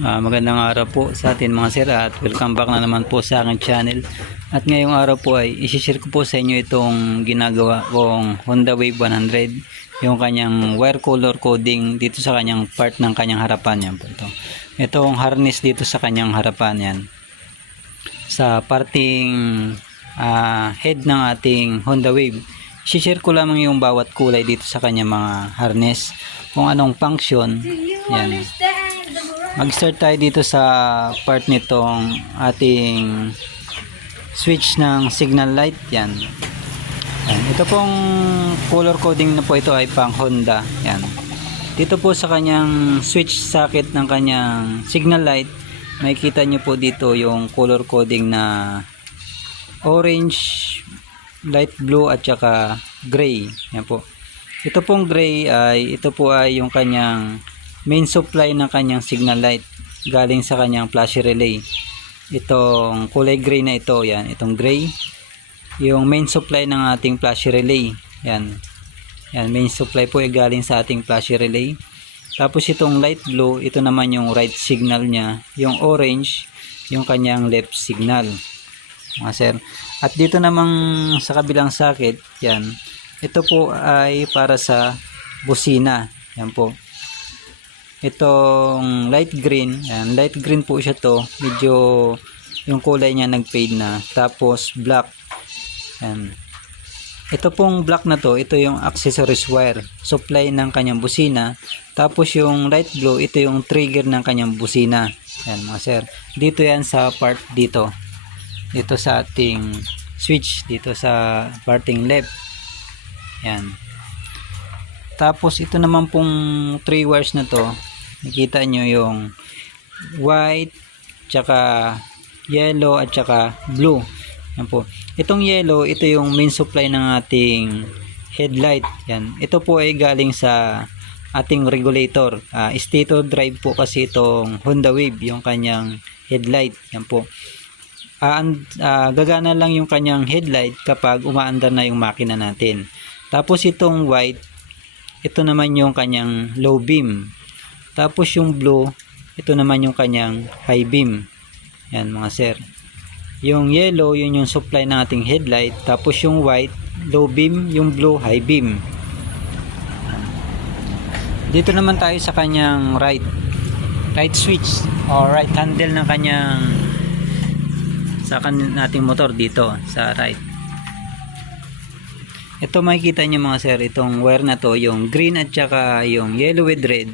Magandang araw po sa atin mga sir at welcome back na naman po sa aking channel. At ngayong araw po ay isi-share ko po sa inyo itong ginagawa kong Honda Wave 100, yung kanyang wire color coding dito sa kanyang part ng kanyang harapan yan po. Itong harness dito sa kanyang harapan yan. Sa parting head ng ating Honda Wave, isi-share ko lamang yung bawat kulay dito sa kanyang mga harness, kung anong function yan. Mag-start tayo dito sa part nitong ating switch ng signal light yan. Ito pong color coding na po ito ay pang Honda yan. Dito po sa kanyang switch socket ng kanyang signal light, makikita nyo po dito yung color coding na orange, light blue at saka gray yan po. Ito pong gray ay yung kanyang main supply ng kanyang signal light galing sa kanyang flash relay. Itong kulay gray na ito yan, itong gray yung main supply ng ating flash relay yan. Main supply po ay galing sa ating flash relay. Tapos itong light blue, ito naman yung right signal niya. Yung orange, yung kanyang left signal mga sir. At dito namang sa kabilang socket yan, ito po ay para sa busina yan po. Itong light green yan, light green po siya to, medyo yung kulay niya nag-fade na. Tapos black yan. Ito pong black na to, ito yung accessories wire supply ng kanyang busina. Tapos yung light blue, ito yung trigger ng kanyang busina yan mga sir. Dito yan sa part dito sa ating switch, dito sa parting left yan. Tapos ito naman pong 3 wires na to, nakita nyo yung white, tsaka yellow at tsaka blue yan po. Itong yellow, ito yung main supply ng ating headlight yan. Ito po ay galing sa ating regulator, stator drive po kasi itong Honda Wave, yung kanyang headlight yan po. Gagana lang yung kanyang headlight kapag umaandar na yung makina natin. Tapos itong white, ito naman yung kanyang low beam. Tapos yung blue, ito naman yung kanyang high beam yan mga sir. Yung yellow, yun yung supply ng ating headlight. Tapos yung white, low beam, yung blue, high beam. Dito naman tayo sa kanyang right switch o right handle ng kanyang nating motor dito sa right. Ito makikita nyo mga sir, itong wire na to, yung green at saka yung yellow with red,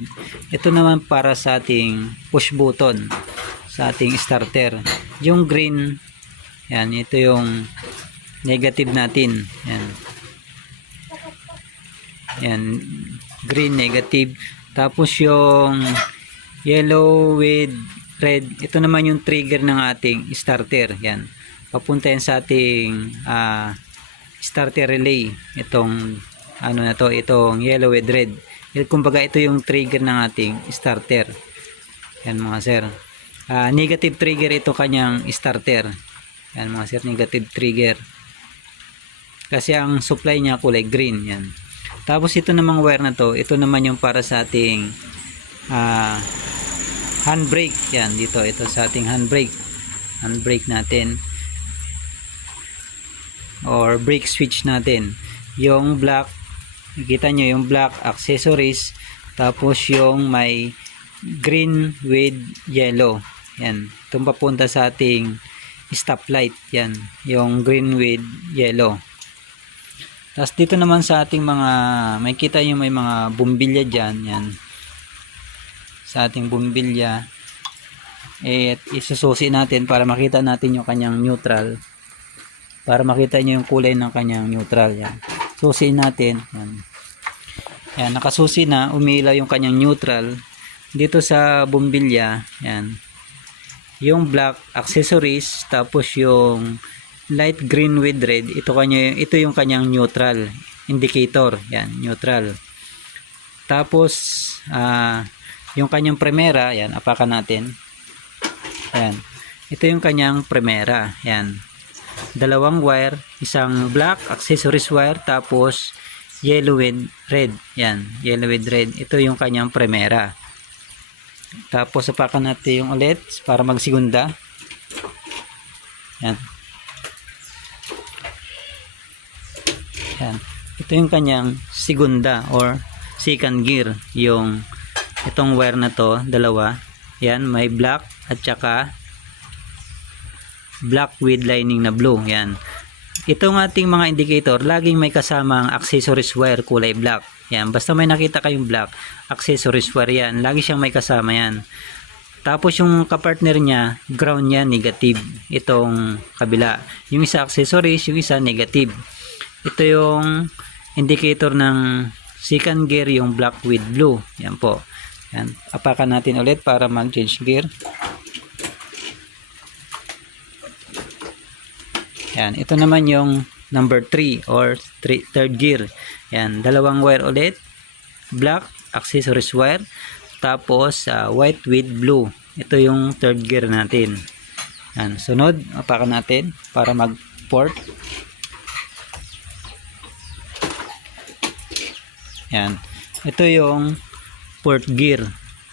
ito naman para sa ating push button sa ating starter. Yung green yan, ito yung negative natin yan, green negative. Tapos yung yellow with red, ito naman yung trigger ng ating starter yan, papunta yan sa ating starter relay. Itong itong yellow with red, kumbaga ito yung trigger ng ating starter yan mga sir. Negative trigger ito kanyang starter yan mga sir, negative trigger kasi ang supply niya kulay green yan. Tapos ito namang wire na to, ito naman yung para sa ating handbrake yan. Ito sa ating handbrake natin or brake switch natin. Yung black, nakita nyo yung black accessories. Tapos yung may green with yellow yan, itong papunta sa ating stoplight yan, yung green with yellow. Tapos dito naman sa ating mga, makikita nyo may mga bumbilya dyan yan, sa ating bumbilya isususi natin para makita natin yung kanyang neutral, para makita nyo yung kulay ng kanyang neutral yan. Susiin natin yan, nakasusi na, umilaw yung kanyang neutral. Dito sa bumbilya yan, yung black accessories, tapos yung light green with red, ito yung kanyang neutral indicator yan, neutral. Tapos yung kanyang primera yan, apakan natin yan, ito yung kanyang primera yan, dalawang wire, isang black accessories wire, tapos yellow with red yan, yellow with red, ito yung kanyang primera. Tapos apakan natin yung ulit para magsigunda. Yan. Yan. Ito yung kanyang segunda or second gear. Yung itong wire na to, dalawa. Yan, may black at saka black with lining na blue. Yan. Itong ating mga indicator, laging may kasamang accessories wire kulay black. Yan, basta may nakita kayong black, accessories wire yan. Lagi siyang may kasama yan. Tapos yung kapartner niya, ground niya negative. Itong kabila. Yung isa accessories, yung isa negative. Ito yung indicator ng second gear, yung black with blue. Yan po. Yan. Apakan natin ulit para mag-change gear. Yan, ito naman yung number 3 or third gear. Yan, dalawang wire ulit. Black, accessories wire. Tapos, white with blue. Ito yung third gear natin. Yan, sunod, apakan natin para mag-port. Yan, ito yung fourth gear.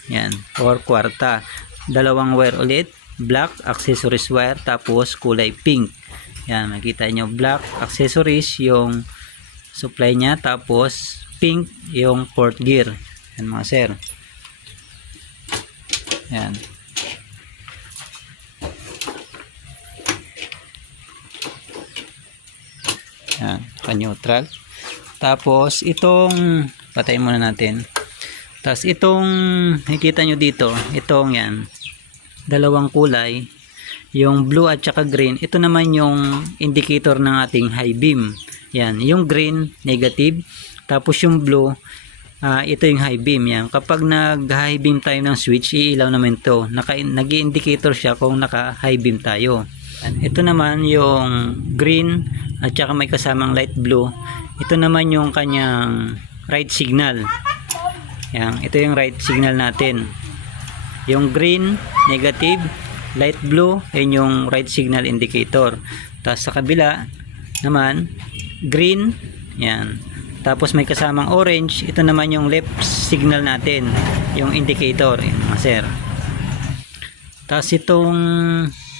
Yan, or kwarta. Dalawang wire ulit. Black, accessories wire. Tapos, kulay pink. Yan, makita nyo, black accessories yung supply nya, tapos pink yung fourth gear. Yan mga sir. Yan. Yan, pa-neutral. Tapos itong, patayin muna natin. Tapos itong, nakikita nyo dito, itong yan, dalawang kulay. Yung blue at saka green, ito naman yung indicator ng ating high beam. Yan, yung green, negative. Tapos yung blue, ito yung high beam. Yan. Kapag nag-high beam tayo ng switch, iilaw naman ito. Nag-indicator siya kung naka-high beam tayo. Yan. Ito naman yung green at saka may kasamang light blue. Ito naman yung kanyang right signal. Yan. Ito yung right signal natin. Yung green, negative. Light blue, yun yung right signal indicator. Tapos sa kabila naman, green, yan. Tapos may kasamang orange, ito naman yung left signal natin, yung indicator, yan mga sir. Tapos itong,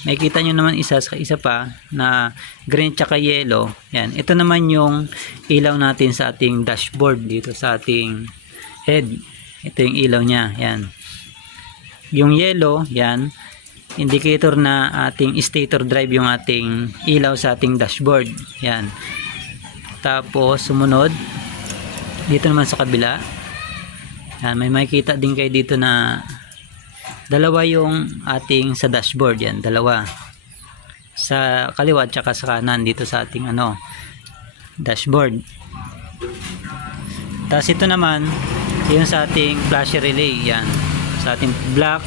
makikita nyo naman isa pa, na green tsaka yellow, yan. Ito naman yung ilaw natin sa ating dashboard, dito sa ating head. Ito yung ilaw nya, yan. Yung yellow, yan, indicator na ating stator drive yung ating ilaw sa ating dashboard. Yan. Tapos sumunod dito naman sa kabila. Yan, may makikita din kayo dito na dalawa yung ating sa dashboard. Yan, dalawa. Sa kaliwa at saka sa kanan dito sa ating dashboard. Tapos ito naman yung sa ating flash relay. Yan. Sa ating black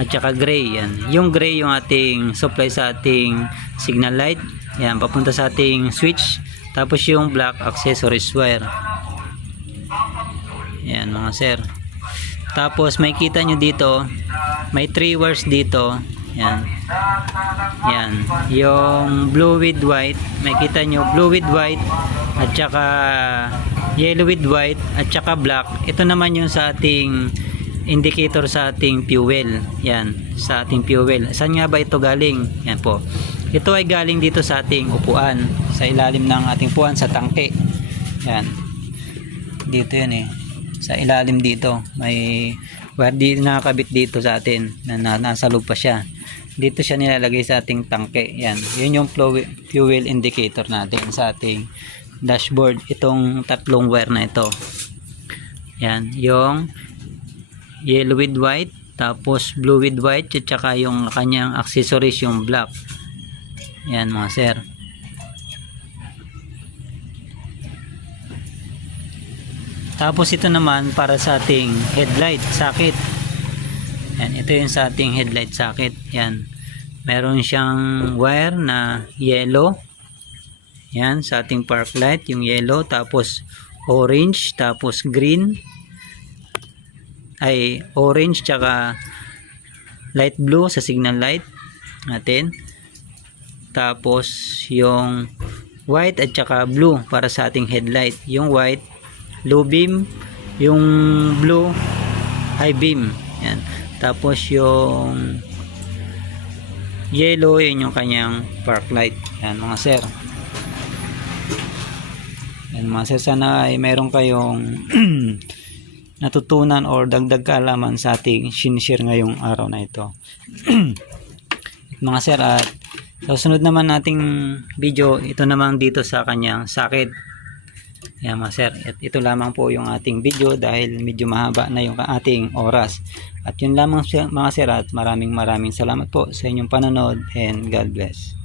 at saka gray. Yan. Yung gray yung ating supply sa ating signal light. Yan, papunta sa ating switch. Tapos yung black accessories wire. Yan mga sir. Tapos may kita nyo dito, may 3 wires dito. Yan. Yan. Yung blue with white, may kita nyo blue with white at saka yellow with white at saka black. Ito naman yung sa ating indicator sa ating fuel. Yan, sa ating fuel. Saan nga ba ito galing? Yan po. Ito ay galing dito sa ating upuan, sa ilalim ng ating upuan sa tangke. Yan. Dito yan eh. Sa ilalim dito. May wire di nakakabit dito sa atin na nasa loob pa siya. Dito siya nilalagay sa ating tangke. Yan. Yun yung fuel indicator natin sa ating dashboard. Itong tatlong wire na ito. Yan. Yung yellow with white, tapos blue with white, at saka yung kanyang accessories yung black. Yan mga sir. Tapos ito naman para sa ating headlight socket. Yan, ito yung sa ating headlight socket. Yan. Meron siyang wire na yellow. Yan, sa ating park light, yung yellow, tapos orange, tapos green. Ay orange tsaka light blue sa signal light natin. Tapos yung white at saka blue para sa ating headlight. Yung white low beam, yung blue high beam. Yan. Tapos yung yellow, yun yung kanyang park light. Yan mga sir. Yan mga sir, sana ay meron kayong natutunan or dagdag kaalaman sa ating sinishare ngayong araw na ito. Mga sir, at sa susunod naman nating video, ito naman dito sa kanyang sakit. Yan mga sir, at ito lamang po yung ating video dahil medyo mahaba na yung ating oras. At yun lamang mga sir, at maraming salamat po sa inyong panonood and God bless.